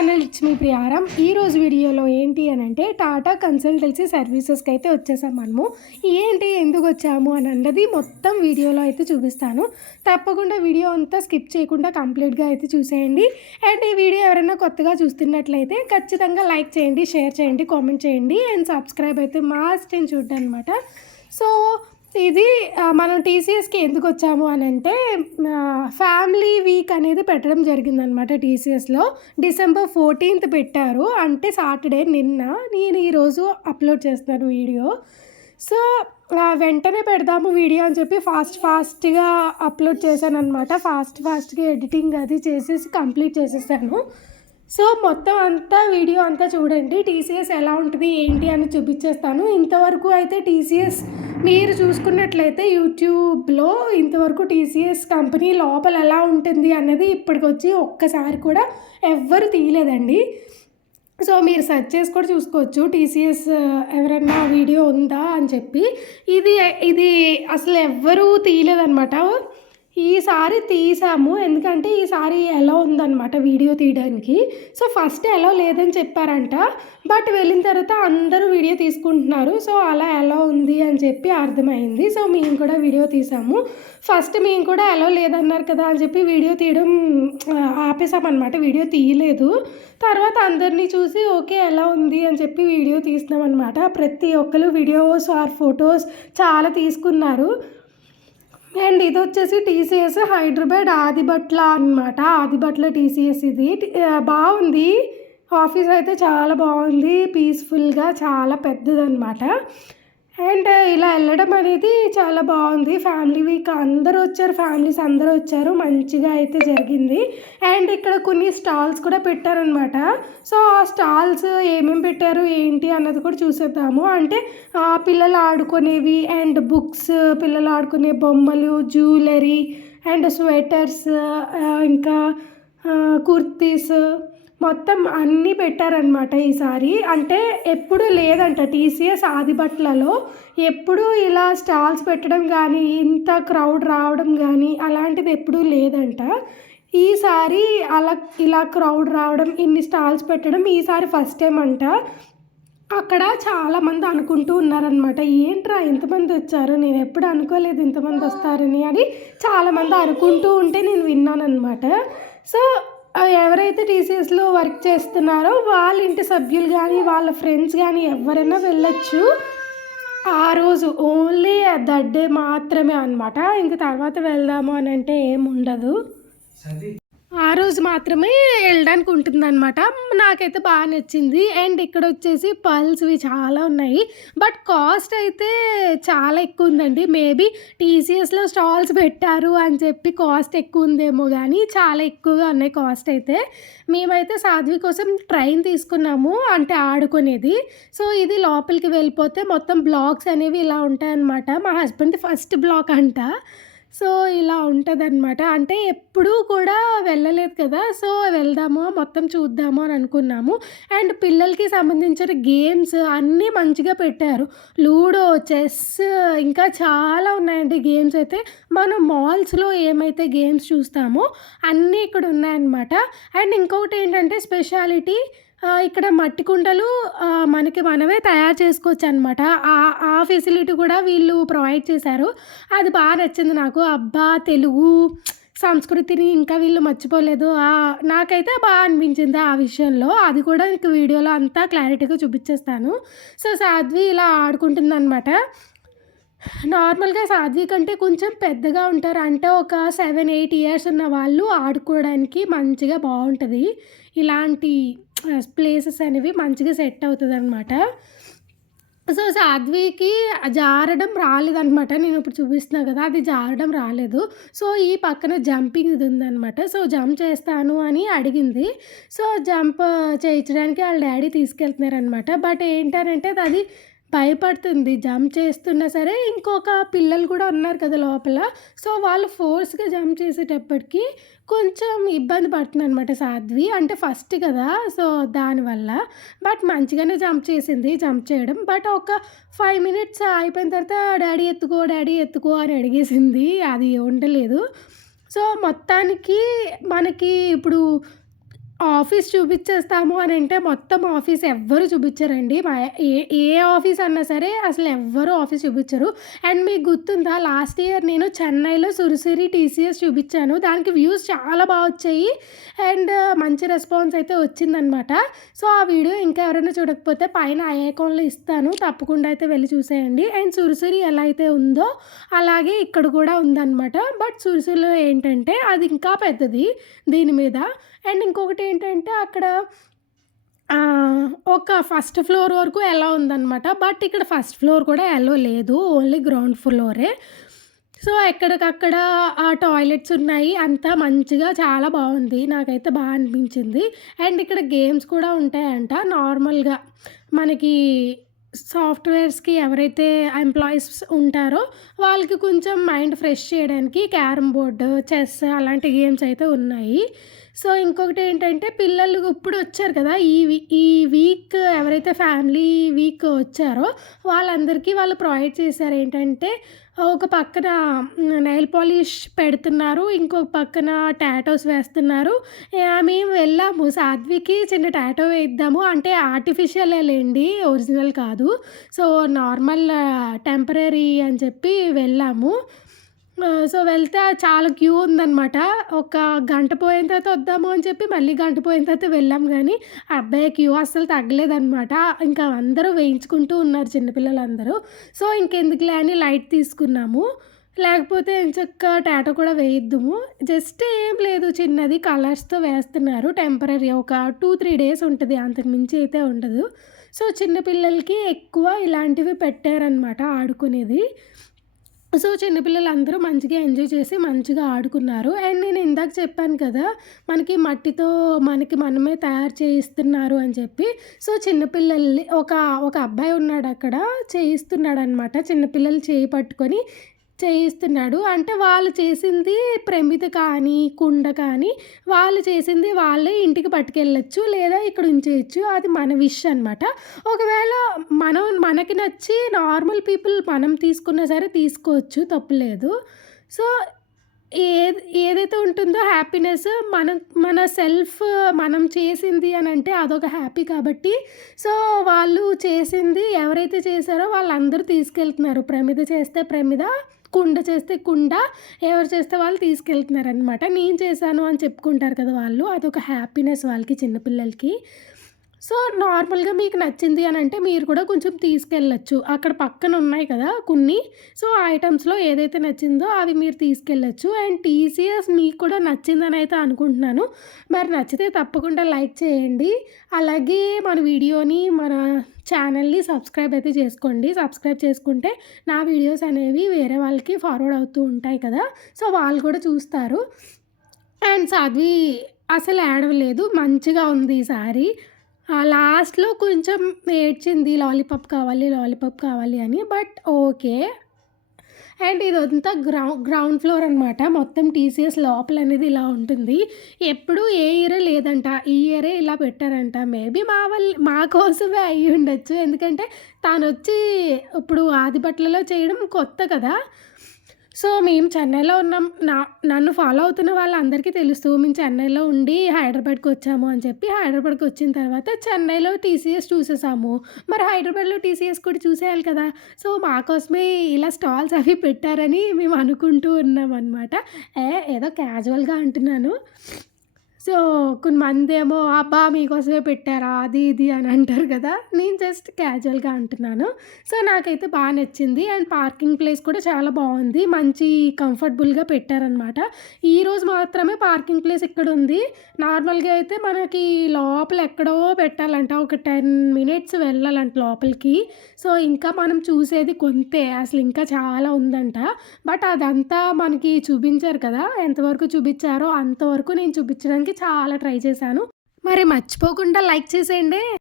Channel it's me ప్రియారం. ఈరోజు వీడియోలో ఏంటి అని అంటే టాటా కన్సల్టెన్సీ సర్వీసెస్కి అయితే వచ్చేసాం మనము. ఏంటి ఎందుకు వచ్చాము అని అన్నది మొత్తం వీడియోలో అయితే చూపిస్తాను. తప్పకుండా వీడియో అంతా స్కిప్ చేయకుండా కంప్లీట్గా అయితే చూసేయండి. అండ్ ఈ వీడియో ఎవరైనా కొత్తగా చూస్తున్నట్లయితే ఖచ్చితంగా లైక్ చేయండి, షేర్ చేయండి, కామెంట్ చేయండి అండ్ సబ్స్క్రైబ్ అయితే మస్ట్ అని చూడండి అనమాట. సో ఇది మనం టీసీఎస్కి ఎందుకు వచ్చాము అని అంటే ఫ్యామిలీ వీక్ అనేది పెట్టడం జరిగిందనమాట. టీసీఎస్లో December 14th పెట్టారు, అంటే సాటర్డే నిన్న. నేను ఈరోజు అప్లోడ్ చేస్తున్నాను వీడియో. సో వెంటనే పెడదాము వీడియో అని చెప్పి ఫాస్ట్గా అప్లోడ్ చేశాను అనమాట. ఫాస్ట్గా ఎడిటింగ్ అది చేసేసి కంప్లీట్ చేసేసాను. సో మొత్తం అంతా వీడియో అంతా చూడండి. టీసీఎస్ ఎలా ఉంటుంది ఏంటి అని చూపించేస్తాను. ఇంతవరకు అయితే టీసీఎస్ మీరు చూసుకున్నట్లయితే యూట్యూబ్లో ఇంతవరకు టీసీఎస్ కంపెనీ లోపల ఎలా ఉంటుంది అన్నది ఇప్పటికొచ్చి ఒక్కసారి కూడా ఎవ్వరు తీయలేదండి. సో మీరు సెర్చ్ చేసి కూడా చూసుకోవచ్చు టీసీఎస్ ఎవరన్నా వీడియో ఉందా అని చెప్పి. ఇది అసలు ఎవ్వరూ తీయలేదన్నమాట. ఈసారి తీసాము ఎందుకంటే ఈసారి ఎలా ఉందన్నమాట వీడియో తీయడానికి. సో ఫస్ట్ ఎలా లేదని చెప్పారంట, బట్ వెళ్ళిన తర్వాత అందరూ వీడియో తీసుకుంటున్నారు. సో అలా ఎలా ఉంది అని చెప్పి అర్థమైంది. సో మేము కూడా వీడియో తీసాము. ఫస్ట్ మేము కూడా ఎలా లేదన్నారు కదా అని చెప్పి వీడియో తీయడం ఆపేసామన్నమాట. వీడియో తీయలేదు. తర్వాత అందరినీ చూసి ఓకే ఎలా ఉంది అని చెప్పి వీడియో తీసినాం అనమాట. ప్రతి ఒక్కరు వీడియోస్ ఆర్ ఫొటోస్ చాలా తీసుకున్నారు. అండ్ ఇది వచ్చేసి టీసీఎస్ హైదరాబాద్ ఆదిబట్ల అనమాట. ఆదిబట్ల టీసీఎస్ ఇది బాగుంది. ఆఫీస్ అయితే చాలా బాగుంది, పీస్ఫుల్గా చాలా పెద్దదన్నమాట. అండ్ ఇలా వెళ్ళడం అనేది చాలా బాగుంది. ఫ్యామిలీ వీక్ అందరూ వచ్చారు, ఫ్యామిలీస్ అందరూ వచ్చారు, మంచిగా అయితే జరిగింది. అండ్ ఇక్కడ కొన్ని స్టాల్స్ కూడా పెట్టారనమాట. సో ఆ స్టాల్స్ ఏమేమి పెట్టారు ఏంటి అన్నది కూడా చూసేద్దాము. అంటే పిల్లలు ఆడుకునేవి అండ్ బుక్స్, పిల్లలు ఆడుకునే బొమ్మలు, జ్యువెలరీ అండ్ స్వెటర్స్, ఇంకా కుర్తీస్ మొత్తం అన్నీ పెట్టారనమాట ఈసారి. అంటే ఎప్పుడు లేదంట టీసీఎస్ ఆదిబట్లలో ఎప్పుడు ఇలా స్టాల్స్ పెట్టడం కానీ ఇంత క్రౌడ్ రావడం కానీ అలాంటిది ఎప్పుడూ లేదంట. ఈసారి ఇలా క్రౌడ్ రావడం, ఇన్ని స్టాల్స్ పెట్టడం ఈసారి ఫస్ట్ టైం అంట. అక్కడ చాలామంది అనుకుంటూ ఉన్నారనమాట, ఏంట్రా ఇంతమంది వచ్చారు, నేను ఎప్పుడు అనుకోలేదు ఇంతమంది వస్తారని అని చాలామంది అనుకుంటూ ఉంటే నేను విన్నాను అనమాట. సో ఎవరైతే టీసీఎస్లో వర్క్ చేస్తున్నారో వాళ్ళ ఇంటి సభ్యులు కానీ వాళ్ళ ఫ్రెండ్స్ కానీ ఎవరైనా వెళ్ళొచ్చు. ఆ రోజు ఓన్లీ దట్ డే మాత్రమే అనమాట. ఇంక తర్వాత వెళ్దాము అని అంటే ఏముండదు, ఆ రోజు మాత్రమే వెళ్ళడానికి ఉంటుందన్నమాట. నాకైతే బాగా నచ్చింది. అండ్ ఇక్కడ వచ్చేసి పల్స్వి చాలా ఉన్నాయి, బట్ కాస్ట్ అయితే చాలా ఎక్కువ ఉందండి. మేబీ టీసీఎస్లో స్టాల్స్ పెట్టారు అని చెప్పి కాస్ట్ ఎక్కువ ఉందేమో, కానీ చాలా ఎక్కువగా ఉన్నాయి కాస్ట్ అయితే. మేమైతే సాధ్వి కోసం ట్రైన్ తీసుకున్నాము, అంటే ఆడుకునేది. సో ఇది లోపలికి వెళ్ళిపోతే మొత్తం బ్లాక్స్ అనేవి ఇలా ఉంటాయన్నమాట. మా హస్బెండ్ ఫస్ట్ బ్లాక్ అంట. సో ఇలా ఉంటుందన్నమాట. అంటే ఎప్పుడూ కూడా వెళ్ళలేదు కదా, సో వెళ్దాము మొత్తం చూద్దాము అని అనుకున్నాము. అండ్ పిల్లలకి సంబంధించిన గేమ్స్ అన్నీ మంచిగా పెట్టారు. లూడో, చెస్, ఇంకా చాలా ఉన్నాయండి గేమ్స్ అయితే. మనం మాల్స్లో ఏమైతే గేమ్స్ చూస్తామో అన్నీ ఇక్కడ ఉన్నాయన్నమాట. అండ్ ఇంకొకటి ఏంటంటే స్పెషాలిటీ, ఇక్కడ మట్టి కుండలు మనకి మనమే తయారు చేసుకోవచ్చు అనమాట. ఆ ఫెసిలిటీ కూడా వీళ్ళు ప్రొవైడ్ చేశారు. అది బాగా నచ్చింది నాకు. అబ్బా, తెలుగు సంస్కృతిని ఇంకా వీళ్ళు మర్చిపోలేదు. నాకైతే బాగా అనిపించింది ఆ విషయంలో. అది కూడా మీకు వీడియోలో అంతా క్లారిటీగా చూపించేస్తాను. సో సాధ్వి ఇలా ఆడుకుంటుందన్నమాట. నార్మల్గా సాధ్వి కంటే కొంచెం పెద్దగా ఉంటారు, అంటే ఒక 7-8 ఇయర్స్ ఉన్న వాళ్ళు ఆడుకోవడానికి మంచిగా బాగుంటుంది. ఇలాంటి ప్లేసెస్ అనేవి మంచిగా సెట్ అవుతుంది అనమాట. సో సాధ్వికి జారడం రాలేదనమాట. నేను ఇప్పుడు చూపిస్తున్నా కదా, అది జారడం రాలేదు. సో ఈ పక్కన జంపింగ్ ఇది ఉందనమాట. సో జంప్ చేస్తాను అని అడిగింది. సో జంప్ చేయించడానికి వాళ్ళ డాడీ తీసుకెళ్తున్నారనమాట. బట్ ఏంటనంటే అది భయపడుతుంది జంప్ చేస్తున్నా సరే. ఇంకొక పిల్లలు కూడా ఉన్నారు కదా లోపల, సో వాళ్ళు ఫోర్స్గా జంప్ చేసేటప్పటికి కొంచెం ఇబ్బంది పడుతుంది అనమాట సాధ్వి. అంటే ఫస్ట్ కదా, సో దానివల్ల. బట్ మంచిగానే జంప్ చేసింది, జంప్ చేయడం. బట్ ఒక 5 minutes అయిపోయిన తర్వాత డాడీ ఎత్తుకో అని అడిగేసింది, అది ఉండలేదు. సో మొత్తానికి మనకి ఇప్పుడు ఆఫీస్ చూపిచ్చేస్తాము అనంటే మొత్తం ఆఫీస్ ఎవ్వరు చూపిచ్చరండి. ఏ ఏ ఆఫీస్ అన్నా సరే అసలెవ్వరు ఆఫీస్ చూపిచ్చరు. అండ్ మీకు గుర్తుందా లాస్ట్ ఇయర్ నేను చెన్నైలో సురసిరి టీసీఎస్ చూపిచ్చాను. దానికి వ్యూస్ చాలా వచ్చాయి. అండ్ మంచి రెస్పాన్స్ అయితే వచ్చిందనమాట. సో, ఆ వీడియో ఇంకా ఎవరైనా చూడకపోతే పైన ఐ ఐకాన్‌లో ఇస్తాను. తప్పకుండా అయితే వెళ్లి చూసేయండి. అండ్ సురసిరి ఎలా అయితే ఉందో అలాగే ఇక్కడ కూడా ఉందనమాట. బట్ సురసిరిలో ఏంటంటే అది ఇంకా పెద్దది దీని మీద. అండ్ ఇంకొకటేంటంటే అక్కడ ఒక ఫస్ట్ ఫ్లోర్ వరకు ఎలో ఉందనమాట. బట్ ఇక్కడ ఫస్ట్ ఫ్లోర్ కూడా ఎలో లేదు. ఓన్లీ గ్రౌండ్ ఫ్లోరే. సో, ఎక్కడికక్కడ టాయిలెట్స్ ఉన్నాయి. అంతా మంచిగా చాలా బావుంది. నాకైతే అనిపించింది. అండ్ ఇక్కడ గేమ్స్ కూడా ఉంటాయంట. నార్మల్‌గా మనకి సాఫ్ట్‌వేర్స్‌కి ఎవరైతే ఎంప్లాయీస్ ఉంటారో వాళ్ళకి కొంచెం మైండ్ ఫ్రెష్ చేయడానికి క్యారమ్ బోర్డ్, చెస్ అలాంటి గేమ్స్ అయితే ఉన్నాయి. సో, ఇంకొకటేంటంటే పిల్లలు ఇప్పుడొచ్చారు కదా! ఈ వీక్ ఎవరైతే ఫ్యామిలీ వీక్ వచ్చారో వాళ్ళందరికీ వాళ్ళు ప్రొవైడ్ చేశారేంటంటే, ఒక పక్కన నెయిల్ పాలిష్ పెడుతున్నారు. ఇంకొక పక్కన టాటూస్ వేస్తున్నారు. మేము వెళ్ళాము సాధ్వికి చిన్న టాటూ వేయిద్దాము అంటే ఆర్టిఫిషియలే లేండి. ఒరిజినల్ కాదు. సో, నార్మల్ టెంపరరీ అని చెప్పి వెళ్ళాము. సో, వెళ్తే చాలా క్యూ ఉందనమాట. ఒక గంట పోయిన తర్వాత వద్దాము అని చెప్పి మళ్ళీ గంట పోయిన తర్వాత వెళ్ళాం గానీ, అబ్బాయి క్యూ అస్సలు తగ్గలేదనమాట. ఇంకా అందరూ వేయించుకుంటూ ఉన్నారు చిన్నపిల్లలందరూ. సో, ఇంకెందుకులే అని లైట్ తీసుకున్నాము. లేకపోతే ఎంచక్కా టాటూ కూడా వేయిద్దుము. జస్ట్ ఏం లేదు చిన్నది కలర్స్‌తో వేస్తున్నారు. టెంపరరీ ఒక 2, 3 డేస్ ఉంటది. అంతకు మించి అయితే ఉండదు. సో, చిన్న పిల్లలకి ఎక్కువ ఇలాంటివి పెట్టారనమాట ఆడుకునేది. సో, చిన్నపిల్లలందరూ మంచిగా ఎంజాయ్ చేసి మంచిగా ఆడుకున్నారు. అండ్ నేను ఇందాక చెప్పాను కదా! మనకి మట్టితో మనకి మనమే తయారు చేయిస్తున్నారు అని చెప్పి. సో, చిన్నపిల్లల్ని ఒక అబ్బాయి ఉన్నాడక్కడ చేయిస్తున్నాడనమాట. చిన్నపిల్లలు చేయి పట్టుకొని చేయిస్తున్నాడు. అంటే వాళ్ళు చేసింది ప్రమిద కానీ, కుండ కానీ వాళ్ళు చేసింది వాళ్ళే ఇంటికి పట్టుకెళ్ళొచ్చు. లేదా ఇక్కడ ఉంచేయొచ్చు. అది మన విష్ అనమాట. ఒకవేళ మనకి నచ్చి నార్మల్ పీపుల్ మనం తీసుకున్నా సరే తీసుకోవచ్చు తప్పులేదు. సో, ఏదైతే ఉంటుందో హ్యాపీనెస్ మన సెల్ఫ్ మనం చేసింది అనంటే అదొక హ్యాపీ కాబట్టి సో, వాళ్ళు చేసింది ఎవరైతే చేశారో వాళ్ళందరూ తీసుకెళ్తున్నారు. ప్రమిద చేస్తే ప్రమిద, కుండ చేస్తే కుండ, ఎవరు చేస్తే వాళ్ళు తీసుకెళ్తున్నారనమాట. నేను చేశాను అని చెప్పుకుంటారు కదా వాళ్ళు. అదొక హ్యాపీనెస్ వాళ్ళకి చిన్నపిల్లలకి. సో, నార్మల్‌గా మీకు నచ్చింది అనంటే మీరు కూడా కొంచెం తీసుకెళ్ళొచ్చు. అక్కడ పక్కన ఉన్నాయి కదా కొన్ని. సో, ఆ ఐటెమ్స్‌లో ఏదైతే నచ్చిందో అవి మీరు తీసుకెళ్ళొచ్చు. అండ్ టీసీఎస్ మీకు కూడా నచ్చిందనైతే అనుకుంటున్నాను. మరి నచ్చితే తప్పకుండా లైక్ చేయండి. అలాగే మన వీడియోని, మన ఛానల్‌ని సబ్స్క్రైబ్ అయితే చేసుకోండి. సబ్స్క్రైబ్ చేసుకుంటే నా వీడియోస్ అనేవి వేరే వాళ్ళకి ఫార్వర్డ్ అవుతూ ఉంటాయి కదా! సో, వాళ్ళు కూడా చూస్తారు. అండ్ సాధ్వి అసలు ఏడవలేదు. మంచిగా ఉంది ఈ సారి. లాస్ట్‌లో కొంచెం ఏడ్చింది లాలీపాప్ కావాలి, లాలీపాప్ కావాలి అని. But okay. అండ్ ఇదంతా గ్రౌండ్ ఫ్లోర్ అనమాట. మొత్తం టీసీఎస్ లోపలనేది ఇలా ఉంటుంది. ఎప్పుడు ఏ ఇయరే లేదంట. ఈ ఇయరే ఇలా పెట్టారంట. మేబీ మా కోసమే అయ్యుండొచ్చు. ఎందుకంటే తనొచ్చి ఇప్పుడు ఆదిబట్లలో చేయడం కొత్త కదా! సో, మేము చెన్నైలో ఉన్నాం. నన్ను ఫాలో అవుతున్న వాళ్ళందరికీ తెలుసు. మేము చెన్నైలో ఉండి హైదరాబాద్‌కొచ్చాము అని చెప్పి. హైదరాబాద్‌కొచ్చిన తర్వాత చెన్నైలో టీసీఎస్ చూసేసాము. మరి హైదరాబాద్‌లో టీసీఎస్ కూడా చూసేయాలి కదా! సో, మా కోసమే ఇలా స్టాల్స్ అవి పెట్టారని మేము అనుకుంటూ ఉన్నామనమాట. ఏదో క్యాజువల్‌గా అంటున్నాను. సో, కొంతమందేమో అబ్బా! మీకోసమే పెట్టారా అది ఇది అని అంటారు కదా! నేను జస్ట్ క్యాజువల్‌గా అంటున్నాను. సో, నాకైతే నచ్చింది. అండ్ పార్కింగ్ ప్లేస్ కూడా చాలా బావుంది. మంచి కంఫర్టబుల్‌గా పెట్టారనమాట. ఈరోజు మాత్రమే పార్కింగ్ ప్లేస్ ఇక్కడుంది. నార్మల్‌గా అయితే మనకి లోపల ఎక్కడో పెట్టాలంట. ఒక 10 మినిట్స్ వెళ్ళాలంట లోపలికి. సో, ఇంకా మనం చూసేది కొంతే. అసలు ఇంకా చాలా ఉందంట. బట్ అదంతా మనకి చూపించారు కదా! ఎంతవరకు చూపించారో అంతవరకు నేను చూపించడానికి చాలా ట్రై చేశాను. మరి మర్చిపోకుండా లైక్ చేసేయండి.